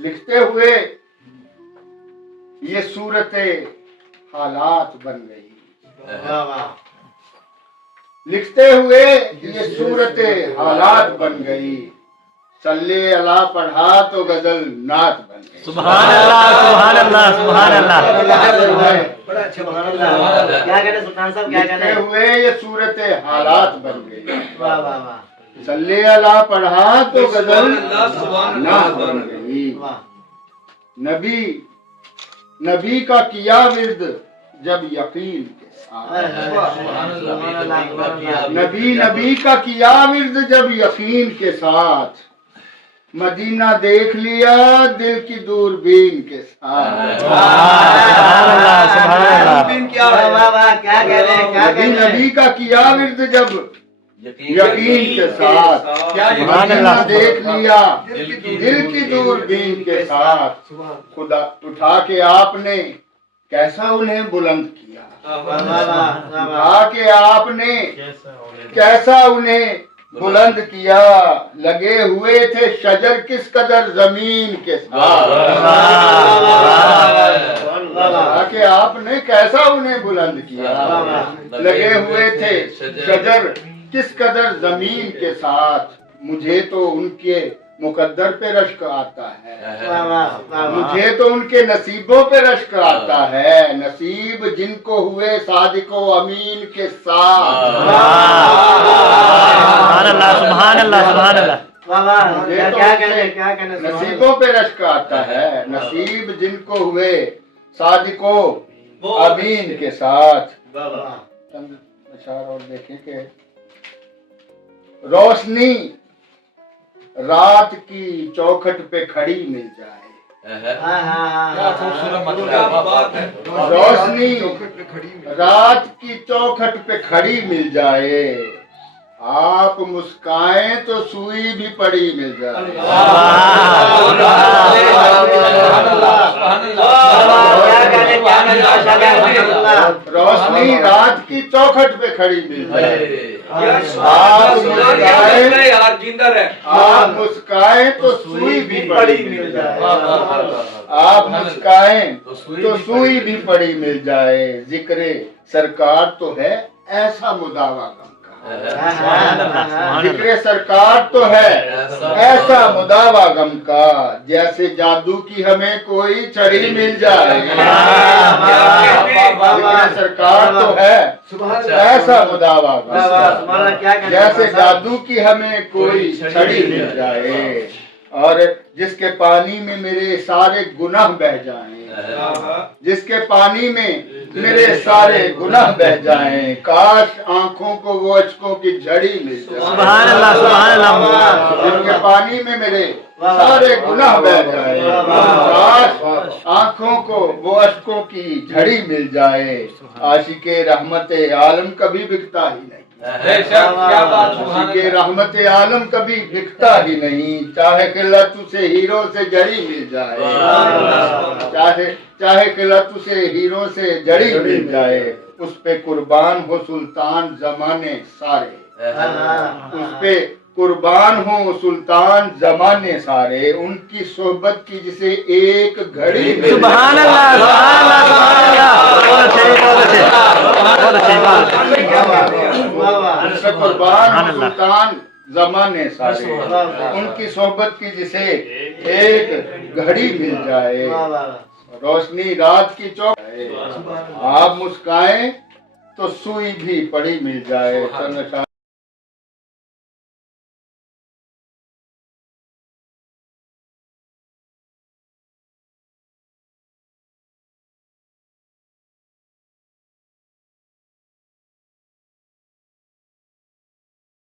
लिखते हुए ये सूरत हालात बन गई, लिखते हुए ये सूरत हालात बन गई, सल्ले अला पढ़ा तो गजल नात बन गई। सुभान अल्लाह, सुभान अल्लाह, सुभान अल्लाह। बड़ा अच्छा, सुभान अल्लाह। क्या कहने सुल्तान साहब, क्या कहने? लिखते हुए ये सूरत हालात बन गई, वाह वाह वाह सल्ले अला पढ़ा तो गजल नात बन गई। वाह। नबी का किया विर्द जब यकीन के साथ, नबी का किया विर्द जब यकीन के साथ, मदीना देख लिया दिल की दूरबीन के साथ। नबी का किया विर्द जब यकीन के साथ, मदीना देख लिया दिल की दूरबीन के साथ, खुदा उठा के आपने कैसा उन्हें बुलंद किया, उठा के आपने कैसा उन्हें बुलंद किया, लगे हुए थे शजर किस कदर जमीन के साथ, कि आपने कैसा उन्हें बुलंद किया, लगे हुए थे शजर किस कदर जमीन के साथ। मुझे तो उनके मुकद्दर पे रश्क आता है, मुझे तो उनके नसीबों पे रश्क आता है, नसीब जिनको हुए सादिको अमीन के साथ। सुभान अल्लाह, सुभान अल्लाह, सुभान अल्लाह। नसीबों पे रश्क आता है, नसीब जिनको हुए सादिको अमीन के साथ। चंद अशार और देखें कि रोशनी रात की चौखट पे खड़ी मिल जाए, रोशनी रात की चौखट पे खड़ी मिल जाए, आप मुस्काएं तो सुई भी पड़ी मिल जाए। रोशनी रात की चौखट पे खड़ी मिल जाए, आप मुस्काएं तो सुई भी पड़ी मिल जाए, आप मुस्काएं तो सुई भी पड़ी मिल जाए। जिक्र सरकार तो है ऐसा मुदावा गम का, जिक्र सरकार तो है ऐसा मुदावा गम का, जैसे जादू की हमें कोई छड़ी मिल जाए। जिक्र सरकार तो है ऐसा मुदावा गम का, जैसे जादू की हमें कोई छड़ी मिल जाए, और जिसके पानी में मेरे सारे गुनाह बह जाएं, जिसके पानी में मेरे सारे गुनाह बह जाएं, काश आंखों को वो अश्कों की झड़ी मिल जाए। सुभान अल्लाह, सुभान अल्लाह। जिसके पानी में मेरे सारे गुनाह बह जाएं, काश आंखों को वो अश्कों की झड़ी मिल जाए। आशिके रहमत आलम कभी बिकता ही नहीं, आशिके रहमत आलम कभी बिकता ही नहीं, चाहे किल्लत उसे हीरो से जड़ी मिल जाए, चाहे किल्लत उसे हीरो से जड़ी मिल जाए, उस पे कुर्बान हो सुल्तान जमाने सारे, उस पे कुर्बान हो सुल्तान जमाने सारे, उनकी सोहबत की जिसे एक घड़ी मिल जाए। सुभान अल्लाह, सुभान अल्लाह, सुभान अल्लाह। बहुत अच्छे, बहुत अच्छे, बहुत अच्छे, बहुत अच्छे। कुर्बान हो सुल्तान जमाने सारे, उनकी सोहबत की जिसे एक घड़ी मिल जाए, रोशनी रात की चौक, आप मुस्काएं तो सुई भी पड़ी मिल जाए।